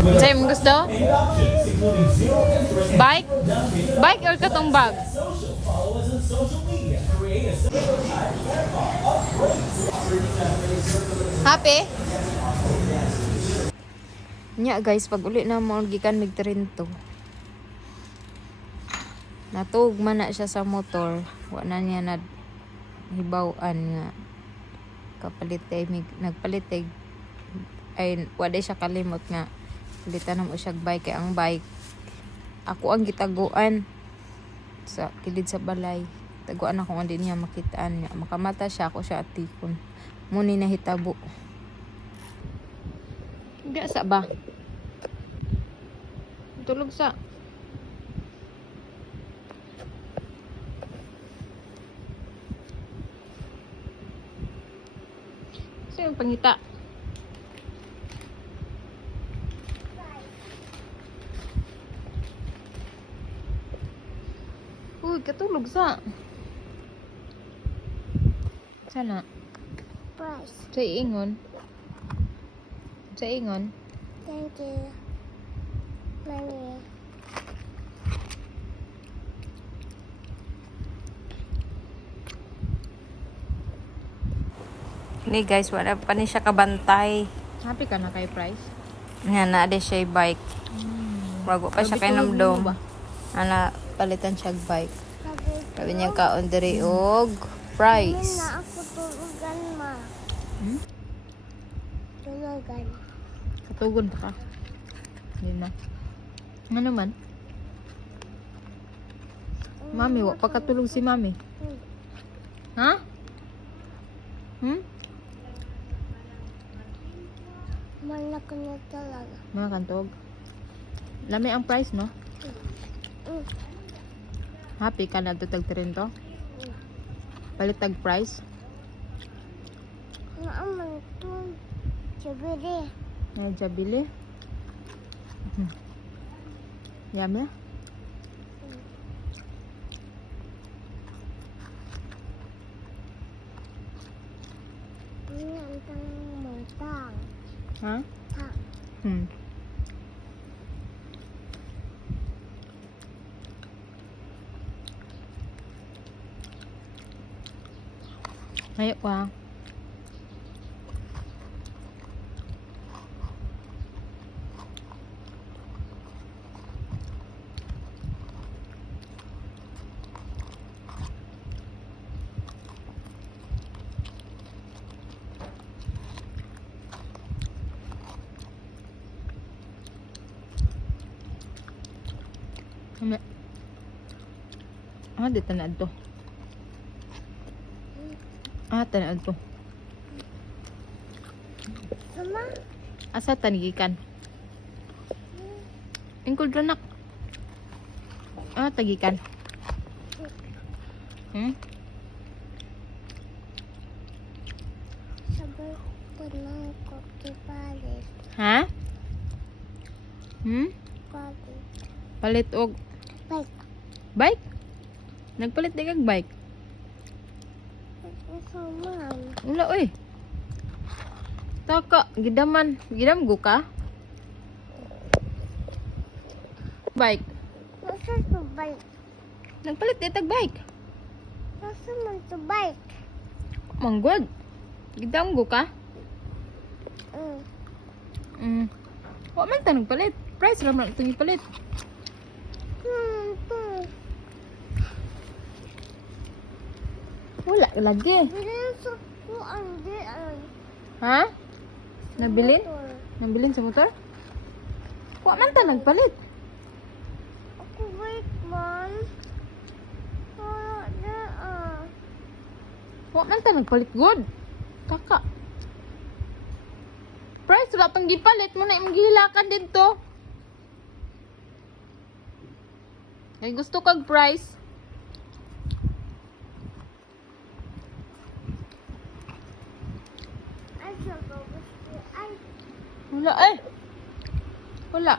Sa'yo mo gusto? Bike? Bike or katong bag? Happy? Nya guys, pag uli na mo gikan mig Trento. Natug man na siya sa motor, wa na niya na hibaw-an nga kapalit nagpalit ay wala siya kalimot nga palitan na mo siya bike kay ang bike ako ang gitaguan sa kilid sa balay. Taguan ako nga din niya makitaan niya. Makamata siya ako siya atikon. Muni na hitabo. Gasa ba? Tulog sa. Sa yung pangita. Uy, katulog sa. Sana. Price. Sa ingon. Sa ingon. Thank you. Mommy. Hindi guys, wala pa ni siya kabantay. Happy ka na kay Price? Nga na di siya bike. Bago pa siya kay namdom. ba? Ana palitan siya bike. Sabi Sabi niya kaon diri og price. na ako tulugan, ma. Hmm? Tulugan. Katugon pa ka. Hindi na. Ano naman? Mami, wa pa katulog si Mami. Ha? Hmm? Malak na talaga. Mga kantog. Lami ang price, no? Mm. Happy ka na tutag Trento? Palit tag price? Naaman ito. Sabili. Medyo bili. Yummy? Ini ang tanong mo. Tang. Ha? Tang. Hmm. Ayo pa. Di tanad to. Tanad to. Sama? Asa tanigikan? Ingkol dranak. Tagikan. Hmm? Sabi ko lang ko kipalit. Ha? Hmm? Palit. Palit og Bike. bike? Nagpalit di kag bike? Saman. Wala oy. Taka, gidam go ka? Bike. Nasa sa bike? Nagpalit di tag bike. Nasa man sa bike? Manggod. Gidam go ka? Wa man ta nagpalit. Price ra man itong ipalit. Ito. Wala lagi. Bilhin sa ko ang diyan. Ha? Nabilin? Motor. Nabilin sa motor? Wa man ta nagpalit. Ako bike man. Wala na Wa man ta nagpalit good. Kaka. Price wala tong gipalit mo na imong gihilakan didto. Ay gusto kag price? Ay, sa gusto. Ay. Wala eh. Wala.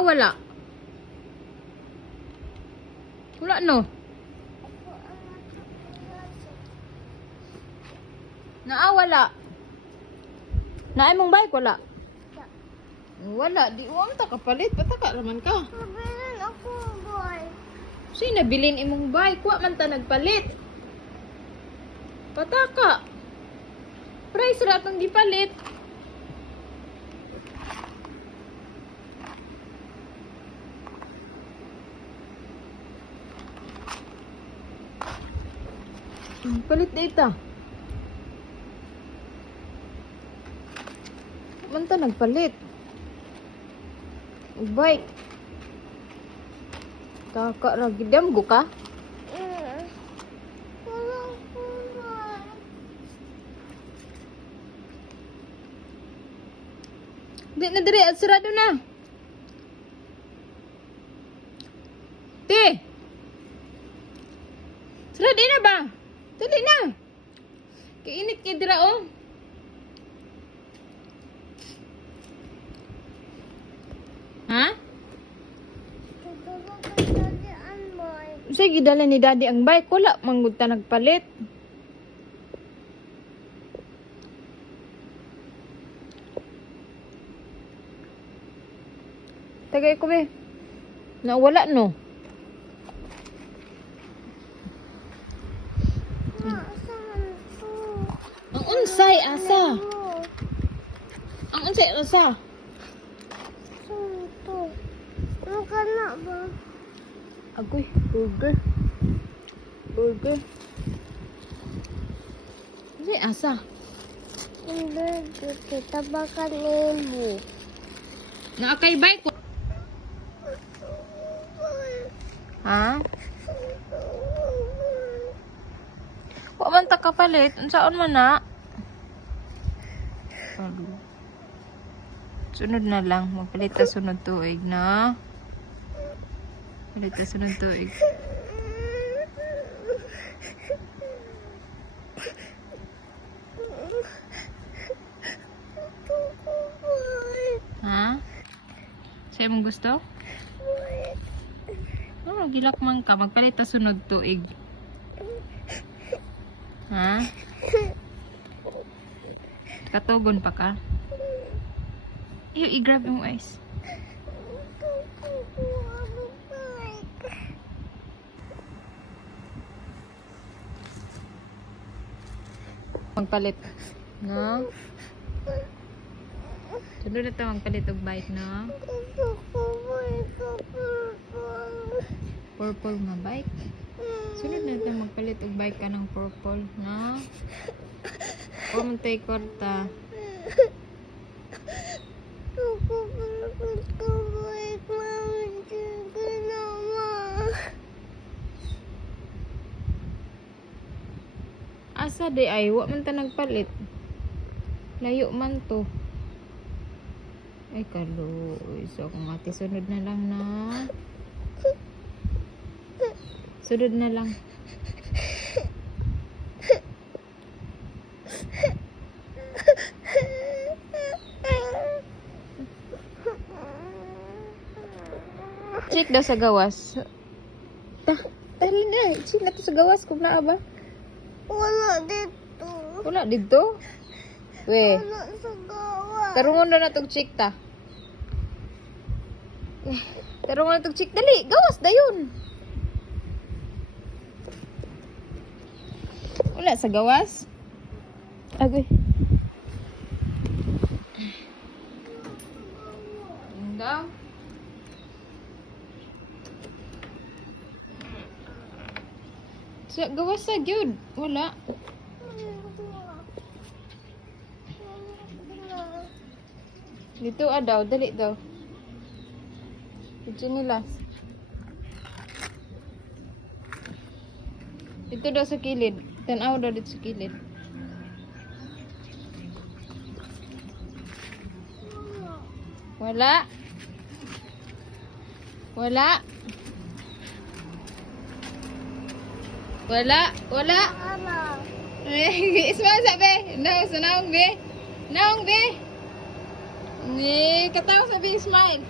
Wala. Wala no? Ako ang nakapasok. Wala. Naay mong bike, wala? Ya. Wala, di uwang ta kapalit. Pataka raman ka. Mabilan ako, boy. Sa'yo nabilin imong bike, wa man ta nagpalit. Pataka. Price ra tong gipalit. Palit data. Man ta nagpalit. Bike. Taka ra gidam go ka? Wala ko, boy. Di na dire at sarado na. Ti. Sarado na ba? Dali na. Kainit kay dira oh. Ha? Kagawa ka talian, boy. Sige, dala ni daddy ang bike. Wala, manggod ta nagpalit. Tagay ko be. Nawala no. Nasaan to? Ang unsay asa. Ano? Ang unsay asa. Saan to? Ano ka na ba? Agoy, burger. Burger. Unsay asa. Hindi, kita baka nemo. Naakay bike ko. Ha? Wa man ta kapalit. Unsaon man na? Sunod na lang. Magpalit ta sunod tuig na. Palit ta sunod tuig. Ha? Sa'yo mong gusto? Oh, gilak man ka. Magpalit ta sunod tuig. Ha? Katugon pa ka? Iyo, i-grab yung ice. Magpalit. No? Sunod na ito magpalit og bike, no? Purple nga bike. Sunod na ito magpalit og bike ka ng purple, no? O mantay korta. Asa di ay, wa man ta nagpalit. Layo man to. Ay kaloy. So kung ate sunod na lang na. Sunod na lang. Check daw sa gawas. Tari na. Check na to sa gawas kung naa ba. Wala dito. Wala dito. We. Wala sa gawa. Tarungon na tog check ta. Tarungon na tog check. Dali. Gawas dayon. Wala sa gawas. Agoy. Daw. Sa gawas sa gyud. Wala. Dito daw, dali daw. Dito nila. Dito daw sa kilid. Tanaw daw dito sa kilid. Wala. Wala. Wala. Wala. Ano? Ismail sabi. No, sa naong be. Naong be. Ni kataw sabi Ismail.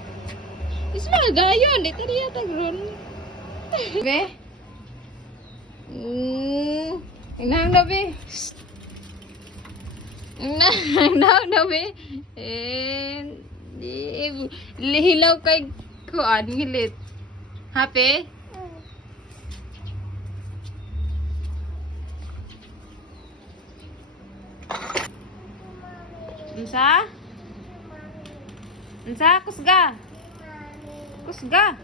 Ismail gayon. Dito niya tagron. Be. Inang dabi. Inang dabi. Lihilaw kay kuan ngilit. Happy? Unsa? Unsa kusga? Kusga.